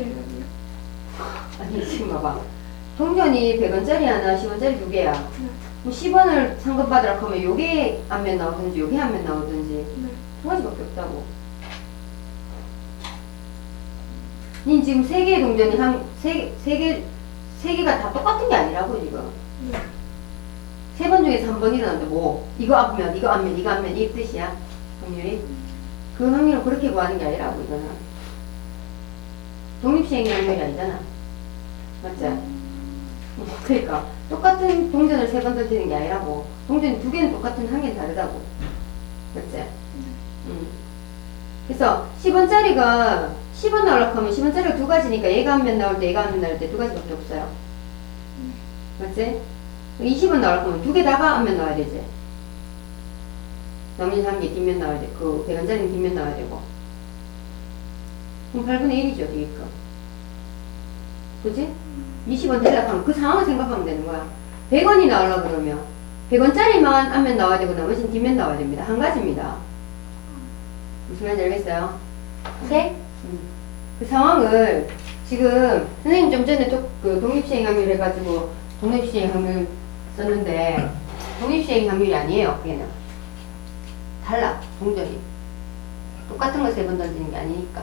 여기. 아니 지금 봐봐 동전이 100원짜리 하나 10원짜리 두 개야 그럼 10원을 상금 받으라 하면 요게 앞면 나오든지 요게 앞면 나오든지 네. 두 가지밖에 없다고 닌 지금 세 개의 동전이 한세개세 개가 다 똑같은 게 아니라고 지금 네. 세번 중에서 한 번 일어났는데 뭐 이거 앞면 이거 앞면 이거 앞면 이 뜻이야 확률이 그 확률을 그렇게 구하는 게 아니라고 이거는 독립시행의 확률이 아니잖아 맞지? 그러니까 똑같은 동전을 세 번 던지는 게 아니라고 동전이 두 개는 똑같은 한 개는 다르다고 맞지? 음. 그래서 10원짜리가 10원 나오려고 하면 10원짜리가 두 가지니까 얘가 한 면 나올 때 얘가 한 면 나올 때 두 가지밖에 없어요 맞지? 20원 나오려고 하면 두 개 다가 앞면 나와야 되지 나머지 한개 뒷면 나와야 돼. 그 100원짜리는 뒷면 나와야 되고. 그럼 8분의 1이죠, 되니까. 그지? 20원 되려고 하면 그 상황을 생각하면 되는 거야. 100원이 나오려고 그러면 100원짜리만 앞면 나와야 되고 나머지는 뒷면 나와야 됩니다. 한 가지입니다. 무슨 말인지 알겠어요? 음. 그 상황을 지금 선생님 좀 전에 또그 독립시행 확률 해가지고 독립시행 확률 썼는데 독립시행 확률이 아니에요, 그게는. 달라 동전이. 똑같은 거세번 던지는 게 아니니까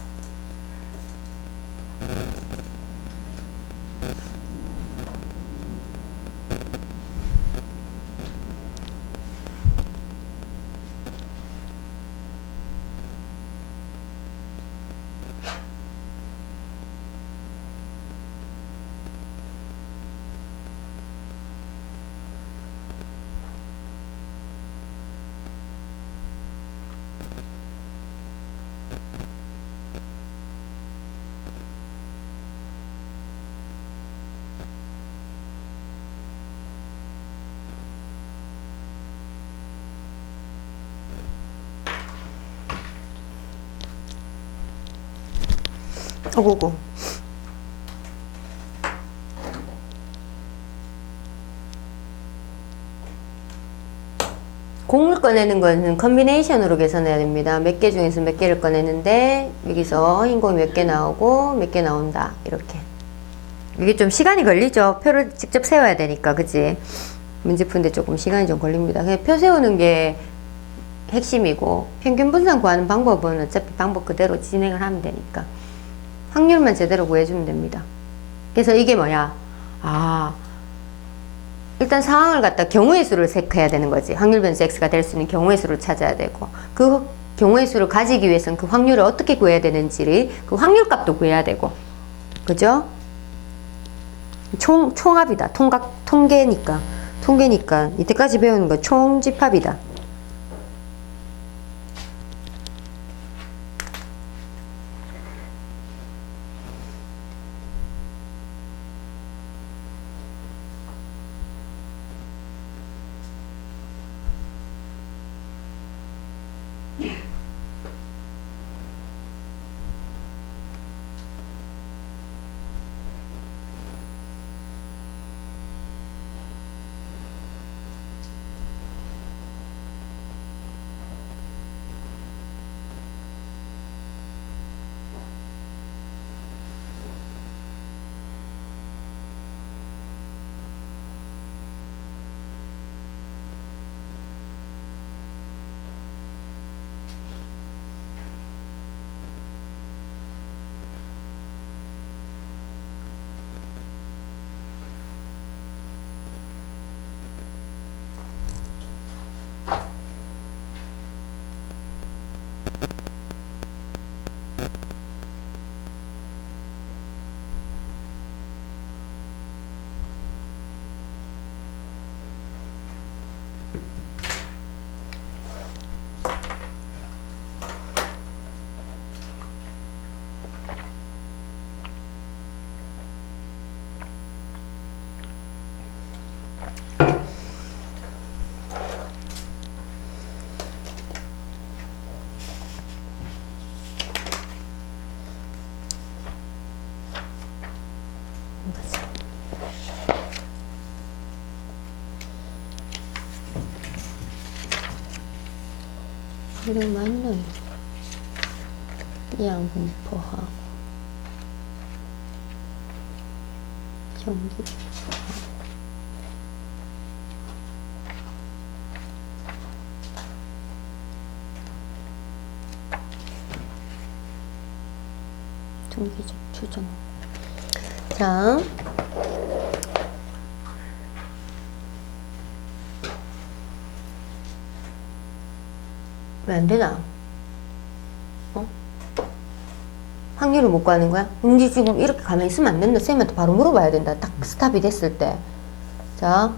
오고고. 공을 꺼내는 거는 컨비네이션으로 계산해야 됩니다. 몇 개 중에서 몇 개를 꺼내는데 여기서 흰 공이 몇 개 나오고 몇 개 나온다. 이렇게. 이게 좀 시간이 걸리죠. 표를 직접 세워야 되니까. 그치? 문제 푸는데 조금 시간이 좀 걸립니다. 그냥 표 세우는 게 핵심이고 평균 분산 구하는 방법은 어차피 방법 그대로 진행을 하면 되니까. 확률만 제대로 구해주면 됩니다. 그래서 이게 뭐야? 아, 일단 상황을 갖다 경우의 수를 체크해야 되는 거지. 확률 변수 x가 될 수 있는 경우의 수를 찾아야 되고 그 경우의 수를 가지기 위해서는 그 확률을 어떻게 구해야 되는지를 그 확률 값도 구해야 되고 그죠? 총 총합이다. 통각 통계니까 통계니까 이때까지 배우는 거 총집합이다. 그래 맞네. 양분포하고 전기분포하고 전기적 추정. 자. 왜 안 되나? 어? 확률을 못 구하는 거야? 은지 지금 이렇게 가만히 있으면 안 된다. 쌤한테 바로 물어봐야 된다. 딱 스탑이 됐을 때. 자,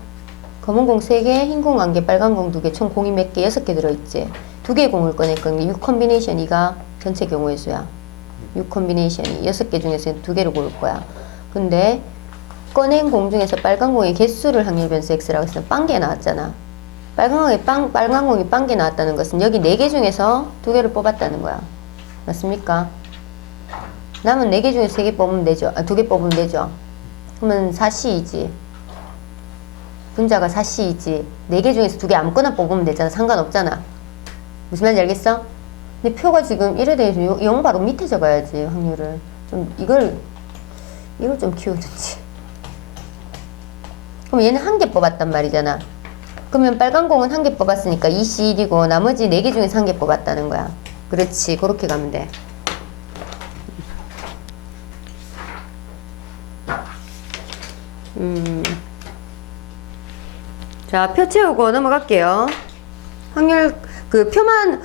검은 공 3개, 흰 공 1개, 빨간 공 2개, 총 공이 몇 개? 6개 들어있지. 두 개의 공을 꺼냈거든요. 6 컨비네이션 이가 전체 경우의 수야. 6 컨비네이션이 6개 중에서 두 개를 고를 거야. 근데 꺼낸 공 중에서 빨간 공의 개수를 확률 변수 x라고 했으면 빵개 나왔잖아. 빨간 공이 빵, 빨간 공이 빵개 나왔다는 것은 여기 네 개 중에서 두 개를 뽑았다는 거야. 맞습니까? 남은 네 개 중에 세 개 뽑으면 되죠. 아, 두 개 뽑으면 되죠. 그러면 4C이지. 분자가 4C이지. 네 개 중에서 두 개 아무거나 뽑으면 되잖아. 상관없잖아. 무슨 말인지 알겠어? 근데 표가 지금 이래 대해서 0 바로 밑에 적어야지, 확률을. 좀, 이걸, 이걸 좀 키워두지. 그럼 얘는 한 개 뽑았단 말이잖아. 그러면 빨간 공은 한 개 뽑았으니까 2C1이고 나머지 네개 중에서 한 개 뽑았다는 거야. 그렇지. 그렇게 가면 돼. 음. 자, 표 채우고 넘어갈게요. 확률, 그 표만,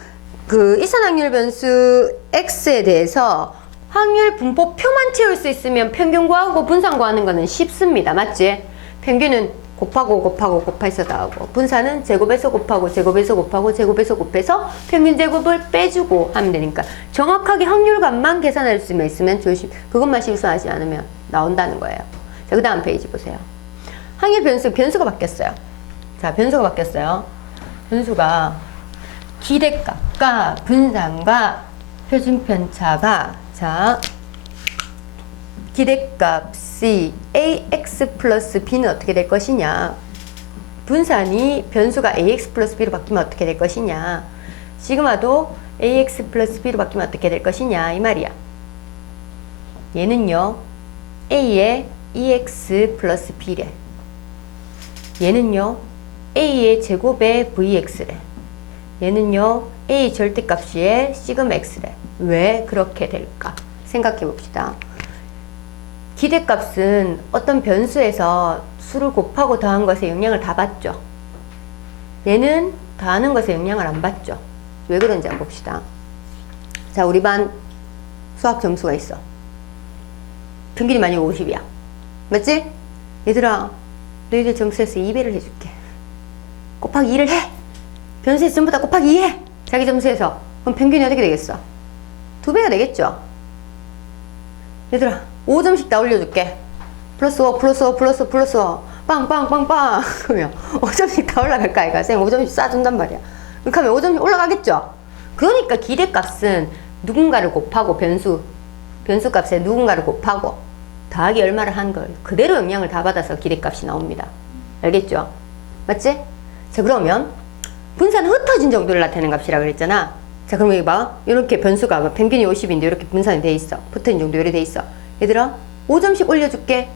그 이산 확률 변수 X에 대해서 확률 분포 표만 채울 수 있으면 평균 구하고 분산 구하는 거는 쉽습니다. 맞지? 평균은 곱하고 곱하고 곱해서 나오고 분산은 제곱에서 곱하고 제곱에서 곱하고 제곱에서 곱해서 평균 제곱을 빼주고 하면 되니까 정확하게 확률값만 계산할 수만 있으면 조심 그것만 실수하지 않으면 나온다는 거예요. 자, 그 다음 페이지 보세요. 확률 변수 변수가 바뀌었어요. 자, 변수가 바뀌었어요. 변수가 기대값과 분산과 표준 편차가 자 기대값이 ax 플러스 b는 어떻게 될 것이냐 분산이 변수가 ax 플러스 b로 바뀌면 어떻게 될 것이냐. 시그마도 ax 플러스 b로 바뀌면 어떻게 될 것이냐 이 말이야. 얘는요 a의 ex 플러스 b래. 얘는요 a의 제곱의 vx래. 얘는요 a 절대값이의 시그마 x래. 왜 그렇게 될까? 생각해 봅시다. 기대값은 어떤 변수에서 수를 곱하고 더한 것에 영향을 다 받죠. 얘는 더하는 것에 영향을 안 받죠. 왜 그런지 한번 봅시다. 자, 우리 반 수학 점수가 있어. 평균이 만약 50이야. 맞지? 얘들아, 너희들 점수에서 2배를 해줄게. 곱하기 2를 해! 변수에서 전부 다 곱하기 2 해! 자기 점수에서. 그럼 평균이 어떻게 되겠어? 두 배가 되겠죠? 얘들아, 5점씩 다 올려줄게. 플러스 5, 플러스 5, 플러스 5, 플러스 5. 빵, 빵, 빵, 빵. 그러면 5점씩 다 올라갈까, 이가? 쌤 5점씩 쏴준단 말이야. 그렇게 하면 5점씩 올라가겠죠? 그러니까 기대값은 누군가를 곱하고 변수, 변수 값에 누군가를 곱하고 더하기 얼마를 한 걸 그대로 영향을 다 받아서 기대값이 나옵니다. 알겠죠? 맞지? 자, 그러면 분산은 흩어진 정도를 나타내는 값이라 그랬잖아. 자, 그럼 여기 봐. 이렇게 변수가 뭐 평균이 50인데 이렇게 분산이 돼 있어. 흩어진 정도 이렇게 돼 있어. 얘들아, 5점씩 올려줄게.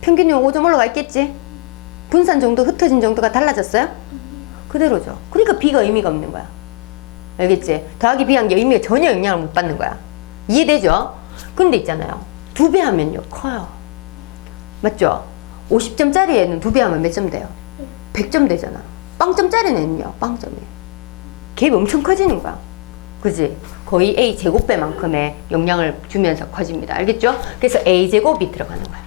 평균이 5점 올라가 있겠지? 분산 정도, 흩어진 정도가 달라졌어요? 그대로죠. 그러니까 B가 의미가 없는 거야. 알겠지? 더하기 B한 게 의미가 전혀 영향을 못 받는 거야. 이해되죠? 근데 있잖아요. 두 배 하면요, 커요. 맞죠? 50점짜리에는 두 배 하면 몇 점 돼요? 100점 되잖아. 빵점짜리는요, 빵점이에요. 갭이 엄청 커지는 거야. 그지? 거의 A 제곱배만큼의 영향을 주면서 커집니다. 알겠죠? 그래서 A 제곱이 들어가는 거야.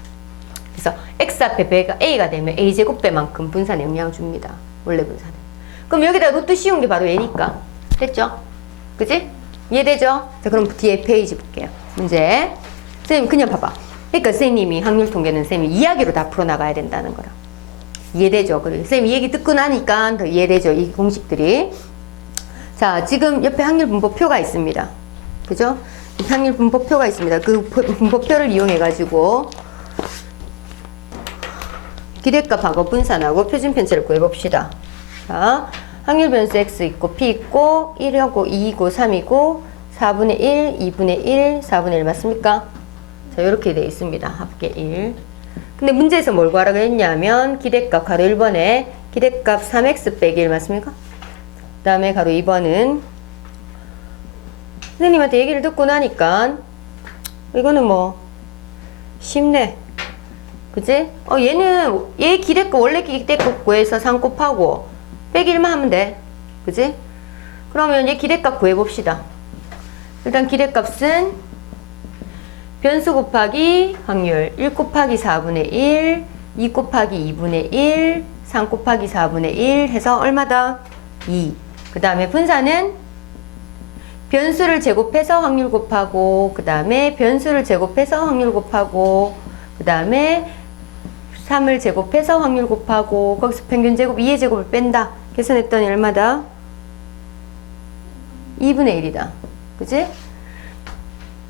그래서 x 앞에 배가 a가 되면 a 제곱배만큼 분산에 영향을 줍니다. 원래 분산은. 그럼 여기다 루트 씌운 게 바로 얘니까. 됐죠? 그지? 이해되죠? 자, 그럼 뒤에 페이지 볼게요. 문제. 선생님, 그냥 봐봐. 그러니까 선생님이 확률 통계는 선생님이 이야기로 다 풀어나가야 된다는 거라. 이해되죠? 그래. 선생님 이 얘기 듣고 나니까 더 이해되죠? 이 공식들이. 자, 지금 옆에 확률 분포표가 있습니다. 그죠? 확률 분포표가 있습니다. 그 부- 분포표를 이용해 가지고 기대값하고 분산하고 표준 편차를 구해 봅시다. 자, 확률 변수 x 있고 p 있고 1하고 2이고 3이고 4분의 1, 2분의 1, 4분의 1 맞습니까? 자, 이렇게 돼 있습니다. 합계 1. 근데 문제에서 뭘 구하라고 했냐면 기대값 가로 1번에 기대값 3x 빼기 1 맞습니까? 그 다음에 가로 2번은 선생님한테 얘기를 듣고 나니까 이거는 뭐 쉽네. 그지? 어, 얘는, 얘 기대값, 원래 기대값 구해서 3 곱하고, 빼기 1만 하면 돼. 그지? 그러면 얘 기대값 구해봅시다. 일단 기대값은 변수 곱하기 확률 1 곱하기 4분의 1, 2 곱하기 2분의 1, 3 곱하기 4분의 1 해서 얼마다? 2. 그 다음에 분산은 변수를 제곱해서 확률 곱하고 그 다음에 변수를 제곱해서 확률 곱하고 그 다음에 3을 제곱해서 확률 곱하고 거기서 평균 제곱 2의 제곱을 뺀다 계산했더니 얼마다? 2분의 1이다 그지?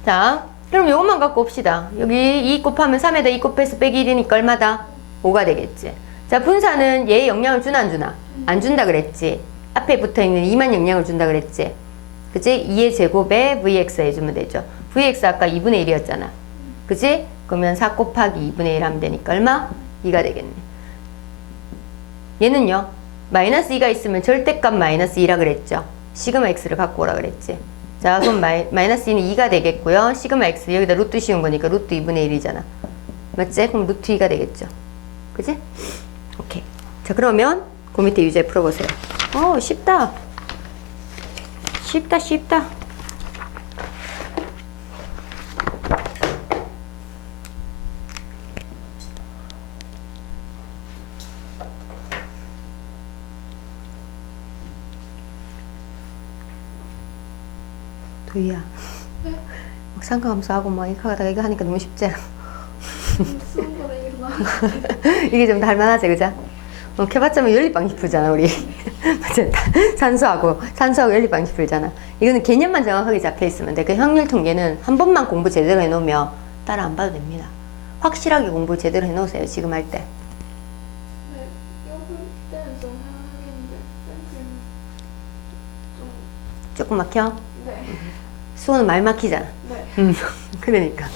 자 그럼 요것만 갖고 옵시다 여기 2 곱하면 3에다 2 곱해서 빼기 1이니까 얼마다? 5가 되겠지 자 분산은 얘에 영향을 주나 안 주나? 안 준다 그랬지 앞에 붙어 있는 2만 영향을 준다 그랬지 그지? 2의 제곱에 vx 해주면 되죠. vx 아까 2분의 1이었잖아. 그지? 그러면 4 곱하기 2분의 1 하면 되니까 얼마? 2가 되겠네. 얘는요. 마이너스 2가 있으면 절대값 마이너스 2라 그랬죠. 시그마 x를 갖고 오라 그랬지. 자, 그럼 마이, 마이너스 2는 2가 되겠고요. 시그마 x 여기다 루트 씌운 거니까 루트 2분의 1이잖아. 맞지? 그럼 루트 2가 되겠죠. 그지? 오케이. 자, 그러면 그 밑에 유제 풀어보세요. 어, 쉽다. 쉽다 쉽다 도희야 막 상가감사하고 막 이거 하다가 이거 하니까 너무 쉽지 않아? 거다 이거 나. 이게 좀 달만하지 그죠? 어, 캐봤자면 연립방식 풀잖아 우리 맞아 산수하고 산수하고 연립방식 풀잖아 이거는 개념만 정확하게 잡혀 있으면 돼 그 확률 통계는 한 번만 공부 제대로 해놓으면 따라 안 봐도 됩니다 확실하게 공부 제대로 해놓으세요. 지금 할 때. 네, 조금 막혀? 네, 수호는 말 막히잖아. 네. 음, 그러니까.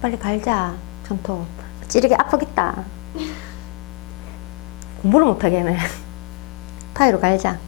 빨리 갈자. 전토. 찌르게 아프겠다. 공부를 못하게 네 파이로 갈자.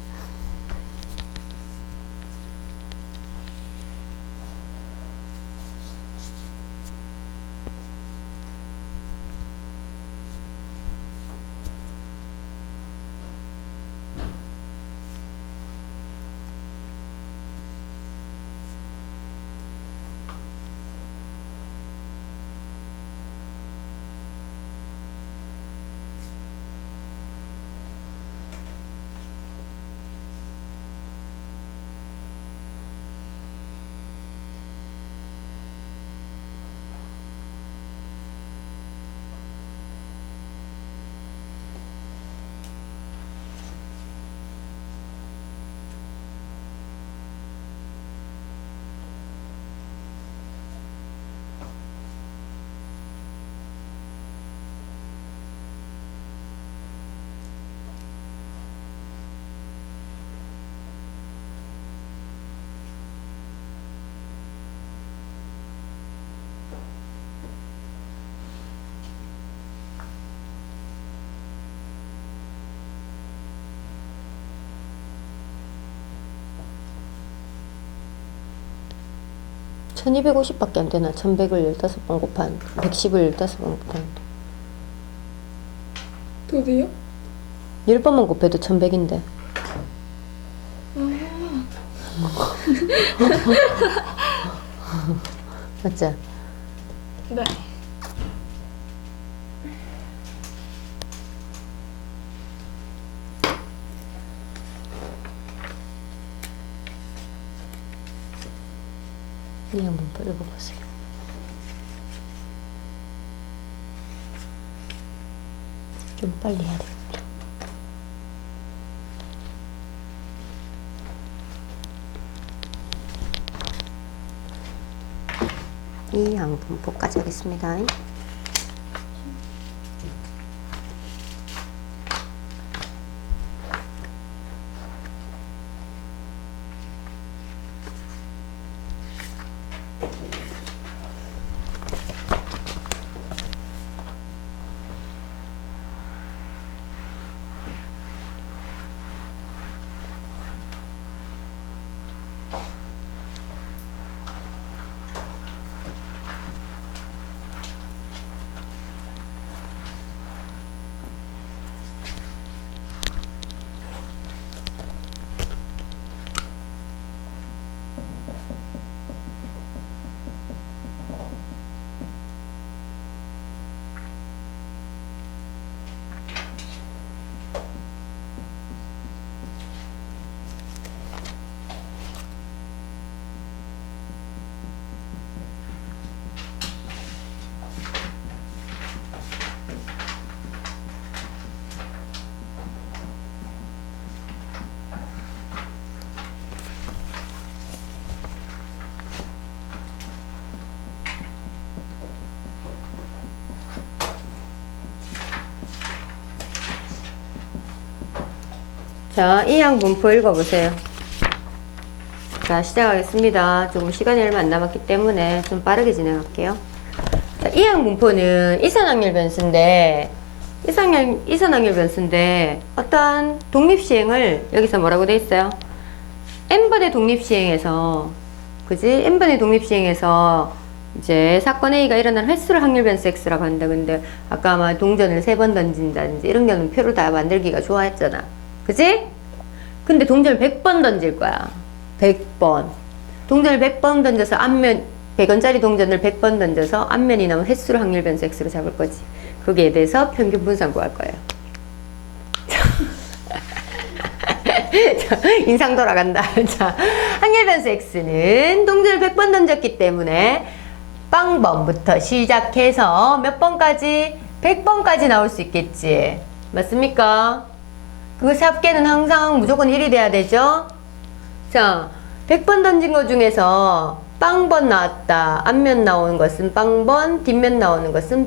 천이백오십 밖에 안 되나? 천백을 열다섯 번 곱한, 백십을 열다섯 번 곱한. 도대요? 열 번만 곱해도 천백인데. 맞지? 네. 이 한번 뿌려보세요. 좀 빨리 해야 되겠다. 이 양분 볶아지 하겠습니다. 자, 이항 분포 읽어보세요. 자, 시작하겠습니다. 조금 시간이 얼마 안 남았기 때문에 좀 빠르게 진행할게요. 자, 이항 분포는 이산항률 변수인데, 이산항, 이산항률 변수인데, 어떤 독립시행을 여기서 뭐라고 돼 있어요? n번의 독립시행에서, 그지? n번의 독립시행에서 이제 사건 A가 일어날 횟수를 확률 변수 X라고 한다. 근데 아까 아마 동전을 세 번 던진다든지 이런 경우는 표로 다 만들기가 좋아했잖아. 그지? 근데 동전을 100번 던질 거야. 100번. 동전을 100번 던져서 앞면, 100원짜리 동전을 100번 던져서 앞면이 나온 횟수를 확률 변수 X로 잡을 거지. 거기에 대해서 평균 분산 구할 거예요. 자, 인상 돌아간다. 자, 확률 변수 X는 동전을 100번 던졌기 때문에 빵번부터 시작해서 몇 번까지? 100번까지 나올 수 있겠지. 맞습니까? 그 합계는 항상 무조건 1이 돼야 되죠? 자, 100번 던진 것 중에서 빵번 나왔다. 앞면 나오는 것은 빵번, 뒷면 나오는 것은